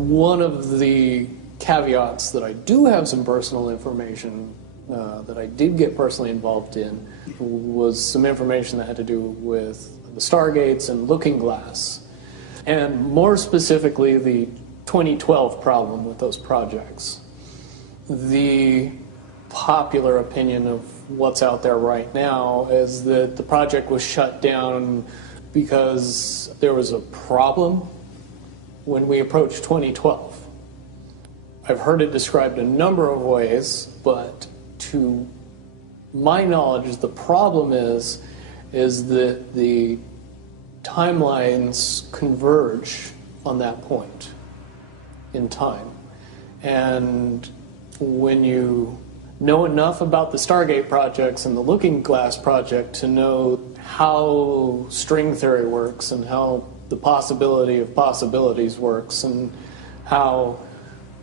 One of the caveats that I do have some personal information that I did get personally involved in was some information that had to do with the Stargates and LookinGlas, and more specifically the 2012 problem with those projects. The popular opinion of what's out there right now is that the project was shut down because there was a problem when we approached 2012. I've heard it described a number of ways, but to my knowledge, the problem is that the timelines converge on that point in time. And when you know enough about the Stargate projects and the LookinGlas project to know how string theory works and how the possibility of possibilities works and how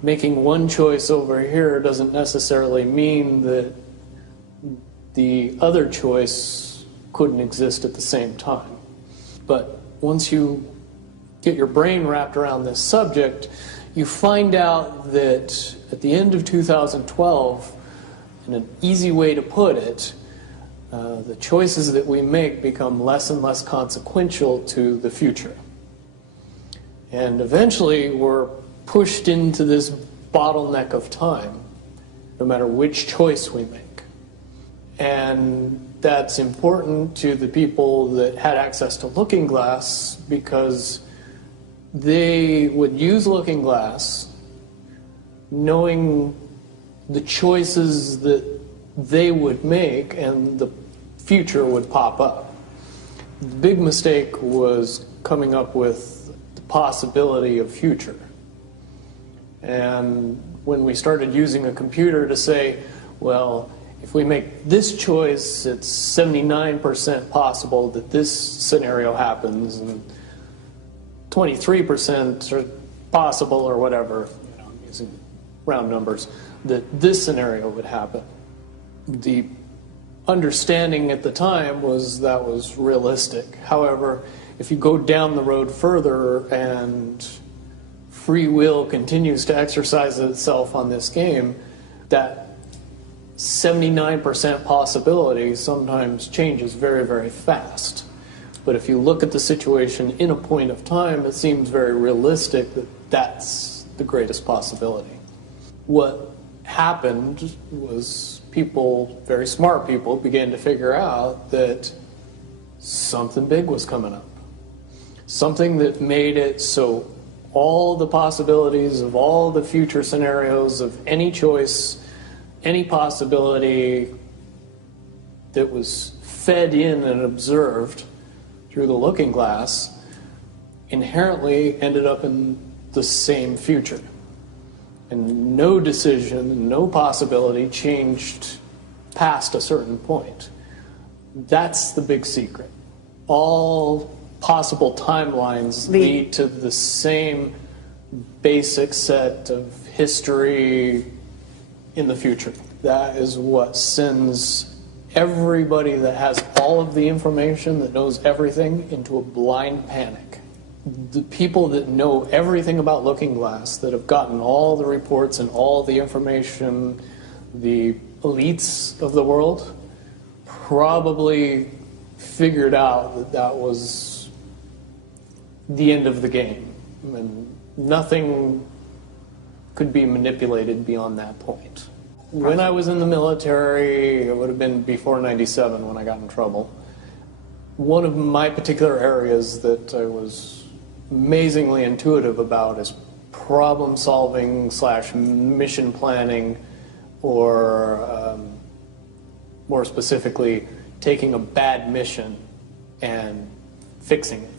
making one choice over here doesn't necessarily mean that the other choice couldn't exist at the same time. But once you get your brain wrapped around this subject, you find out that at the end of 2012, in an easy way to put it, the choices that we make become less and less consequential to the future. And eventually we're pushed into this bottleneck of time, no matter which choice we make. And that's important to the people that had access to LookinGlas because they would use LookinGlas knowing the choices that they would make and the future would pop up. The big mistake was coming up with the possibility of future. And when we started using a computer to say, well, if we make this choice, it's 79% possible that this scenario happens, and 23% are possible, or whatever, I'm using round numbers, that this scenario would happen. The understanding at the time was that was realistic. However, if you go down the road further and free will continues to exercise itself on this game, that 79% possibility sometimes changes very, very fast. But if you look at the situation in a point of time, it seems very realistic that that's the greatest possibility. What happened was people, very smart people, began to figure out that something big was coming up. Something that made it so all the possibilities of all the future scenarios of any choice, any possibility that was fed in and observed through the LookinGlas inherently ended up in the same future. And no decision, no possibility changed past a certain point. That's the big secret. All possible timelines lead to the same basic set of history in the future. That is what sends everybody that has all of the information, that knows everything, into a blind panic. The people that know everything about LookinGlas, that have gotten all the reports and all the information, the elites of the world, probably figured out that that was the end of the game. And nothing could be manipulated beyond that point. When I was in the military, it would have been before '97 when I got in trouble. One of my particular areas that I was amazingly intuitive about is problem solving / mission planning, or more specifically, taking a bad mission and fixing it.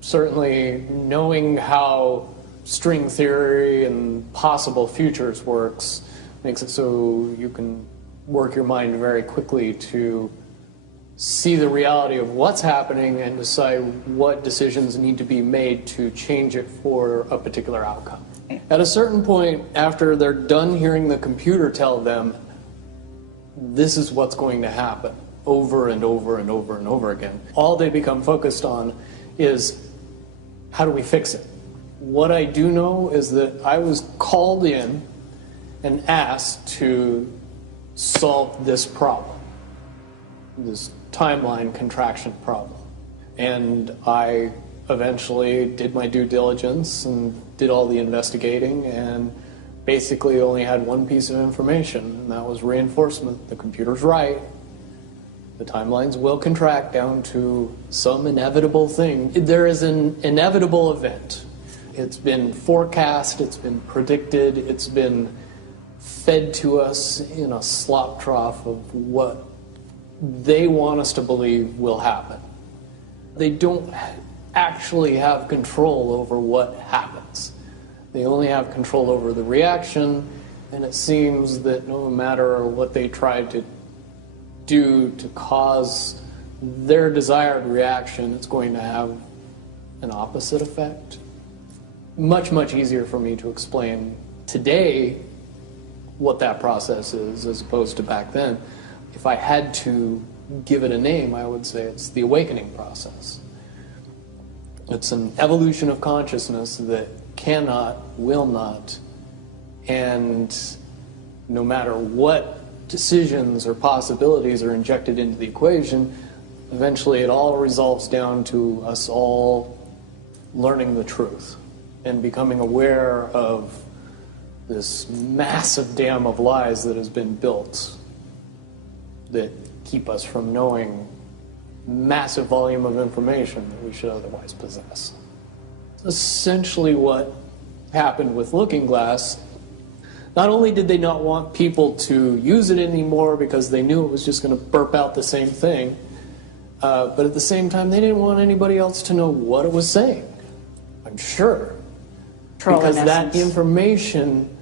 Certainly knowing how string theory and possible futures works makes it so you can work your mind very quickly to see the reality of what's happening and decide what decisions need to be made to change it for a particular outcome. At a certain point, after they're done hearing the computer tell them this is what's going to happen over and over and over and over again, all they become focused on is how do we fix it? What I do know is that I was called in and asked to solve this problem, this timeline contraction problem. And I eventually did my due diligence and did all the investigating and basically only had one piece of information, and that was reinforcement. The computer's right. The timelines will contract down to some inevitable thing. There is an inevitable event. It's been forecast, it's been predicted, it's been fed to us in a slop trough of what they want us to believe will happen. They don't actually have control over what happens. They only have control over the reaction, and it seems that no matter what they try to do to cause their desired reaction, it's going to have an opposite effect. Much, much easier for me to explain today what that process is as opposed to back then. If I had to give it a name, I would say it's the awakening process. It's an evolution of consciousness that cannot, will not, and no matter what decisions or possibilities are injected into the equation, eventually it all resolves down to us all learning the truth and becoming aware of this massive dam of lies that has been built that keep us from knowing massive volume of information that we should otherwise possess. Essentially what happened with LookinGlas, not only did they not want people to use it anymore because they knew it was just going to burp out the same thing, but at the same time they didn't want anybody else to know what it was saying, I'm sure. Because that information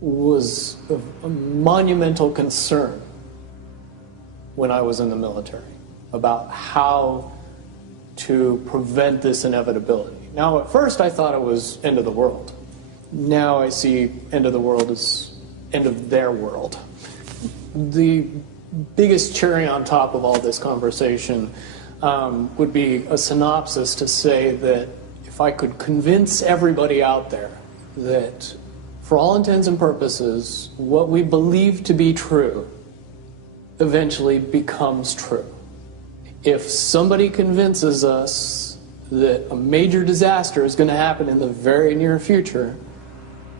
was a monumental concern when I was in the military about how to prevent this inevitability. Now, at first I thought it was end of the world. Now I see end of the world as end of their world. The biggest cherry on top of all this conversation would be a synopsis to say that if I could convince everybody out there that for all intents and purposes, what we believe to be true eventually becomes true. If somebody convinces us that a major disaster is going to happen in the very near future,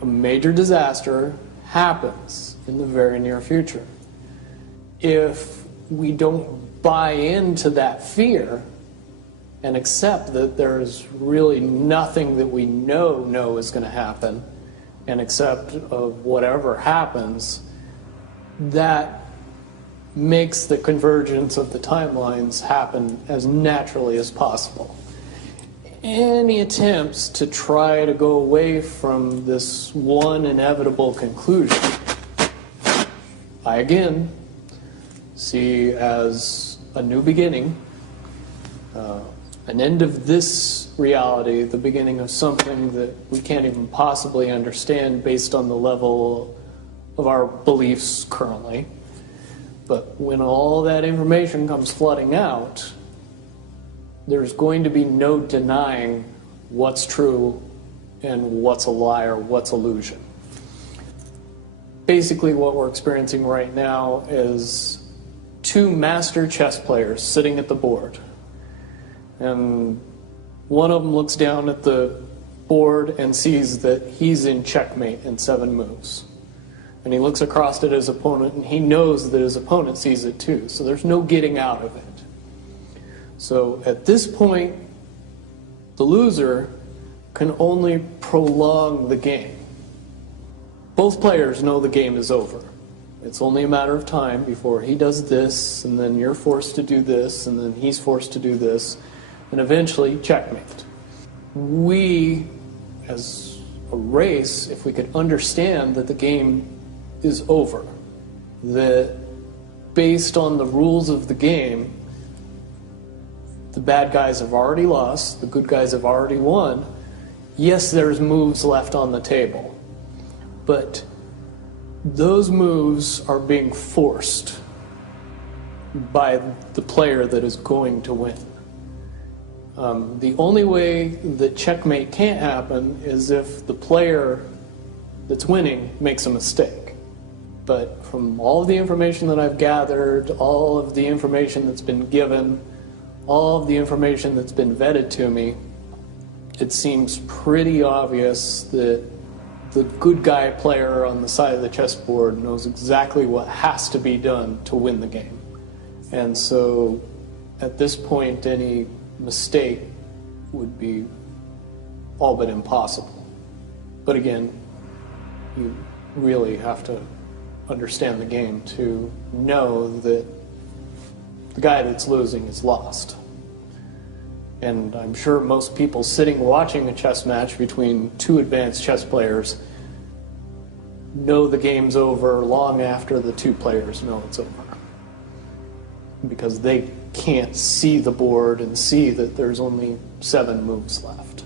a major disaster happens in the very near future. If we don't buy into that fear and accept that there's really nothing that we know is going to happen, and accept of whatever happens, that makes the convergence of the timelines happen as naturally as possible. Any attempts to try to go away from this one inevitable conclusion, I again see as a new beginning, an end of this reality, the beginning of something that we can't even possibly understand based on the level of our beliefs currently. But when all that information comes flooding out, there's going to be no denying what's true and what's a lie or what's illusion. Basically what we're experiencing right now is two master chess players sitting at the board. And one of them looks down at the board and sees that he's in checkmate in 7 moves. And he looks across at his opponent and he knows that his opponent sees it too. So there's no getting out of it. So at this point, the loser can only prolong the game. Both players know the game is over. It's only a matter of time before he does this, and then you're forced to do this, and then he's forced to do this, and eventually checkmate. We, as a race, if we could understand that the game is over, that based on the rules of the game, the bad guys have already lost, the good guys have already won. Yes, there's moves left on the table, but those moves are being forced by the player that is going to win. The only way that checkmate can't happen is if the player that's winning makes a mistake. But from all of the information that I've gathered, all of the information that's been given, all of the information that's been vetted to me, it seems pretty obvious that the good guy player on the side of the chessboard knows exactly what has to be done to win the game. And so at this point, any mistake would be all but impossible. But again, you really have to understand the game to know that the guy that's losing is lost. And I'm sure most people sitting watching a chess match between two advanced chess players know the game's over long after the two players know it's over. Because they can't see the board and see that there's only 7 moves left.